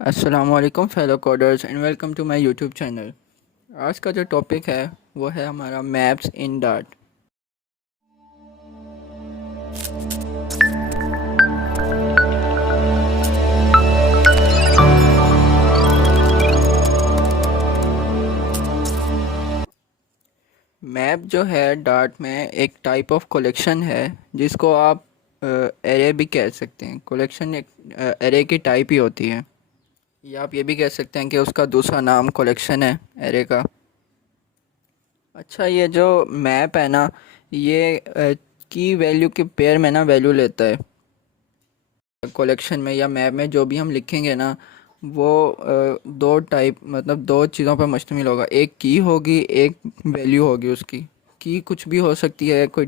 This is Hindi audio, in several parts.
अस्सलामुअलैकुम fellow coders and welcome to my YouTube channel. आज का जो टॉपिक है वो है हमारा मैप्स इन डार्ट। मैप जो है डार्ट में एक टाइप ऑफ कलेक्शन है जिसको आप एरे भी कह सकते हैं। कलेक्शन एक एरे की टाइप ही होती है, या आप ये भी कह सकते हैं कि उसका दूसरा नाम कलेक्शन है एरे का। अच्छा, ये जो मैप है ना, ये की वैल्यू के पेयर में ना वैल्यू लेता है। कलेक्शन में या मैप में जो भी हम लिखेंगे ना, वो दो टाइप मतलब दो चीज़ों पर मुश्तमिल होगा। एक की होगी, एक वैल्यू होगी उसकी। की कुछ भी हो सकती है, कोई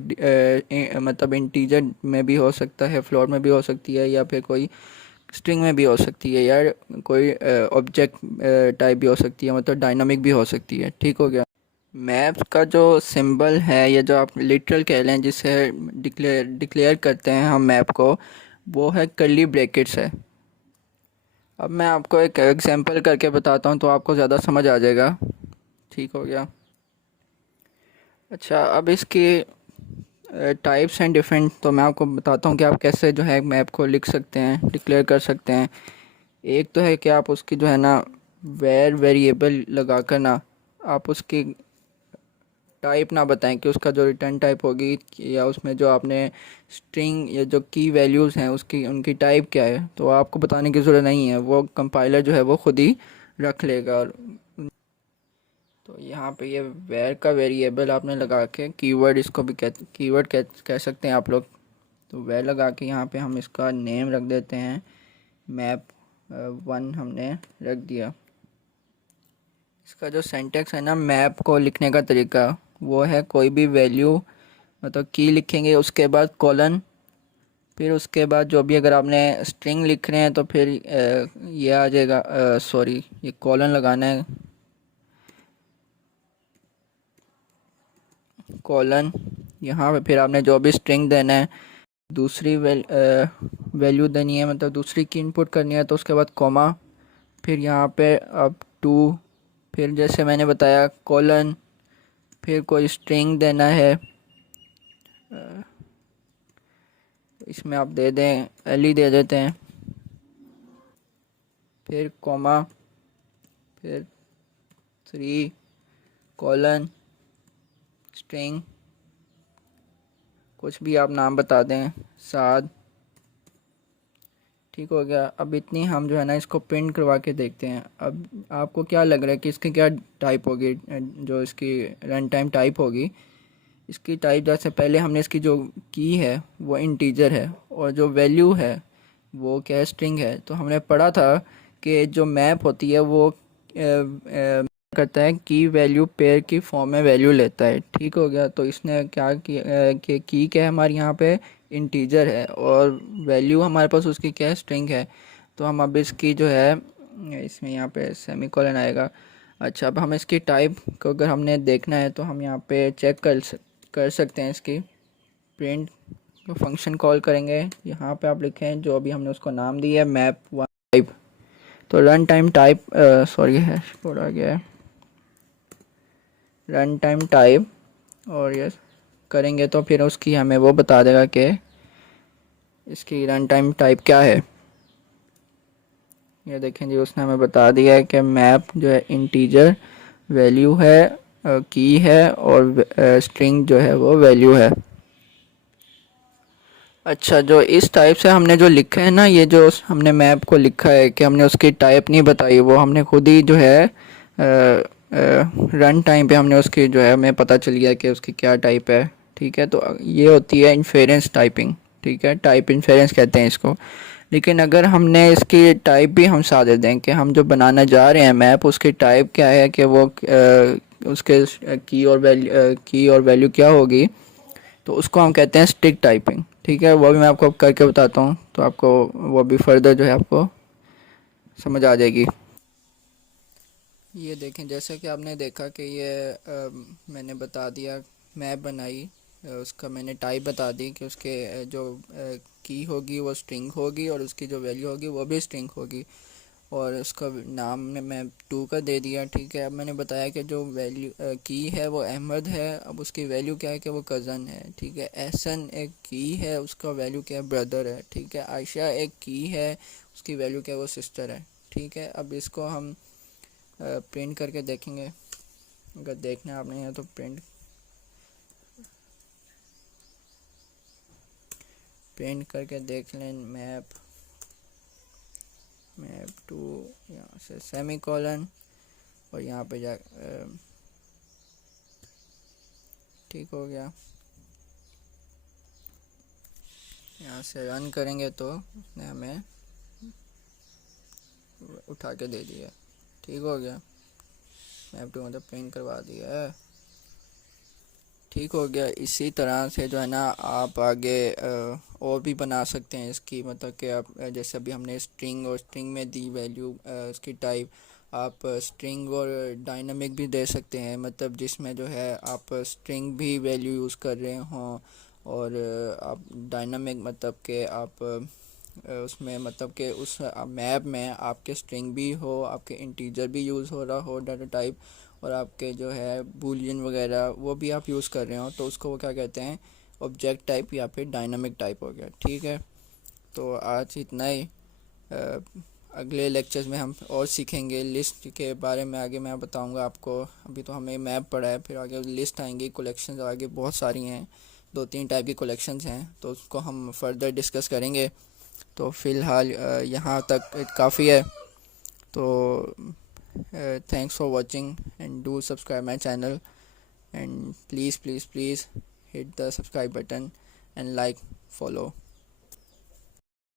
मतलब इंटीजर में भी हो सकता है, फ्लोट में भी हो सकती है, या फिर कोई स्ट्रिंग में भी हो सकती है, या कोई ऑब्जेक्ट टाइप भी हो सकती है, मतलब डायनामिक भी हो सकती है। ठीक हो गया। मैप्स का जो सिंबल है, या जो आप लिटरल कह लें जिसे डिक्लेयर डिक्लेयर करते हैं हम मैप को, वो है कर्ली ब्रैकेट्स है। अब मैं आपको एक एग्जांपल करके बताता हूँ तो आपको ज़्यादा समझ आ जाएगा। ठीक हो गया। अच्छा, अब इसकी टाइप्स एंड डिफरेंट तो मैं आपको बताता हूँ कि आप कैसे जो है मैप को लिख सकते हैं, डिक्लेयर कर सकते हैं। एक तो है कि आप उसकी जो है ना वेरिएबल लगा कर ना आप उसकी टाइप ना बताएं कि उसका जो रिटर्न टाइप होगी, या उसमें जो आपने स्ट्रिंग या जो की वैल्यूज़ हैं उसकी उनकी टाइप क्या है, तो आपको बताने की ज़रूरत नहीं है। वो कंपाइलर जो है वो खुद ही रख लेगा। और तो यहाँ पे ये वेर का वेरिएबल आपने लगा के कीवर्ड, इसको भी कीवर्ड कह सकते हैं आप लोग। तो वेर लगा के यहाँ पे हम इसका नेम रख देते हैं, मैप 1 हमने रख दिया। इसका जो सिंटैक्स है ना, मैप को लिखने का तरीका, वो है कोई भी वैल्यू मतलब की लिखेंगे, उसके बाद कॉलन, फिर उसके बाद जो भी अगर आपने स्ट्रिंग लिख रहे हैं तो फिर ये आ जाएगा, सॉरी, ये कॉलन लगाना है, कॉलन। यहाँ पे फिर आपने जो भी स्ट्रिंग देना है, दूसरी वैल्यू देनी है, मतलब दूसरी की इनपुट करनी है, तो उसके बाद कॉमा, फिर यहाँ पे अब टू, फिर जैसे मैंने बताया कॉलन, फिर कोई स्ट्रिंग देना है, इसमें आप दे दें एल ही दे देते हैं, फिर कॉमा, फिर 3 कॉलन स्ट्रिंग, कुछ भी आप नाम बता दें, साद। ठीक हो गया। अब इतनी हम जो है ना इसको प्रिंट करवा के देखते हैं। अब आपको क्या लग रहा है कि इसकी क्या टाइप होगी, जो इसकी रन टाइम टाइप होगी। इसकी टाइप जैसे पहले हमने इसकी जो की है वो इंटीजर है, और जो वैल्यू है वो क्या है, स्ट्रिंग है। तो हमने पढ़ा था कि जो मैप होती है वो करता है की वैल्यू पेयर की फॉर्म में वैल्यू लेता है। ठीक हो गया। तो इसने क्या किया कि की क्या है हमारे यहाँ पे इंटीजर है, और वैल्यू हमारे पास उसकी क्या है, स्ट्रिंग है। तो हम अब इसकी जो है इसमें यहाँ पे सेमीकोलन आएगा। अच्छा, अब हम इसकी टाइप को अगर हमने देखना है तो हम यहाँ पे चेक कर सकते हैं। इसकी प्रिंट फंक्शन कॉल करेंगे, यहाँ पे आप लिखें जो अभी हमने उसको नाम दिया है मैप 1 टाइप। तो रन टाइम टाइप, सॉरी है छोड़ा गया है, रन टाइम टाइप, और यस करेंगे तो फिर उसकी हमें वो बता देगा कि इसकी रन टाइम टाइप क्या है। ये देखें जी, उसने हमें बता दिया है कि मैप जो है इंटीजर वैल्यू है, की है, और स्ट्रिंग जो है वो वैल्यू है। अच्छा, जो इस टाइप से हमने जो लिखा है ना, ये जो हमने मैप को लिखा है कि हमने उसकी टाइप नहीं बताई, वो हमने खुद ही जो है रन टाइम पे हमने उसकी जो है हमें पता चल गया कि उसकी क्या टाइप है। ठीक है। तो ये होती है इन्फेरेंस टाइपिंग। ठीक है, टाइप इन्फेरेंस कहते हैं इसको। लेकिन अगर हमने इसकी टाइप भी हम सादे दें कि हम जो बनाना जा रहे हैं मैप, उसकी टाइप क्या है, कि वो उसके की और वैल्यू क्या होगी, तो उसको हम कहते हैं स्टिक टाइपिंग। ठीक है, वो भी मैं आपको करके बताता हूँ, तो आपको वो भी फर्दर जो है आपको समझ आ जाएगी। ये देखें, जैसे कि आपने देखा कि ये मैंने बता दिया, मैप बनाई, उसका मैंने टाइप बता दी कि उसके जो की होगी वो स्ट्रिंग होगी, और उसकी जो वैल्यू होगी वो भी स्ट्रिंग होगी। और उसका नाम में मैं 2 का दे दिया। ठीक है, अब मैंने बताया कि जो वैल्यू की है वो अहमद है, अब उसकी वैल्यू क्या है कि वो कज़न है। ठीक है, एहसन एक की है, उसका वैल्यू क्या है, ब्रदर है। ठीक है, आयशा एक की है, उसकी वैल्यू क्या है, वो सिस्टर है। ठीक है, अब इसको हम प्रिंट करके देखेंगे। अगर देखना आपने है तो प्रिंट करके देख लें। मैप टू, यहाँ से सेमी कॉलन और यहाँ पे जा ठीक हो गया। यहाँ से रन करेंगे तो उसने हमें उठा के दे दिया। ठीक हो गया, मैप टू मतलब प्रिंट करवा दिया है। ठीक हो गया। इसी तरह से जो है ना आप आगे और भी बना सकते हैं इसकी, मतलब कि आप जैसे अभी हमने स्ट्रिंग और स्ट्रिंग में दी वैल्यू उसकी टाइप, आप स्ट्रिंग और डायनामिक भी दे सकते हैं, मतलब जिसमें जो है आप स्ट्रिंग भी वैल्यू यूज़ कर रहे हों और आप डायनामिक मतलब कि आप उसमें मतलब कि उस मैप में आपके स्ट्रिंग भी हो, आपके इंटीजर भी यूज़ हो रहा हो डाटा टाइप, और आपके जो है बूलियन वगैरह वो भी आप यूज़ कर रहे हो, तो उसको वो क्या कहते हैं, ऑब्जेक्ट टाइप या फिर डायनामिक टाइप हो गया। ठीक है, तो आज इतना ही। अ, अगले लेक्चर्स में हम और सीखेंगे लिस्ट के बारे में, आगे मैं बताऊंगा आपको। अभी तो हमें मैप पढ़ा है, फिर आगे लिस्ट आएंगी, कलेक्शंस आगे बहुत सारी हैं, 2-3 टाइप की कलेक्शंस हैं, तो उसको हम फर्दर डिस्कस करेंगे। तो फ़िलहाल यहाँ तक काफ़ी है। तो thanks for watching and do subscribe my channel, and please hit the subscribe button and like, follow.